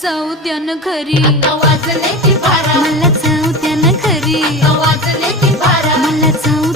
जाऊ द्या न घरी, आता वाजले की बारा, मला जाऊ द्या न घरी, आता वाजले की बारा, मला जाऊ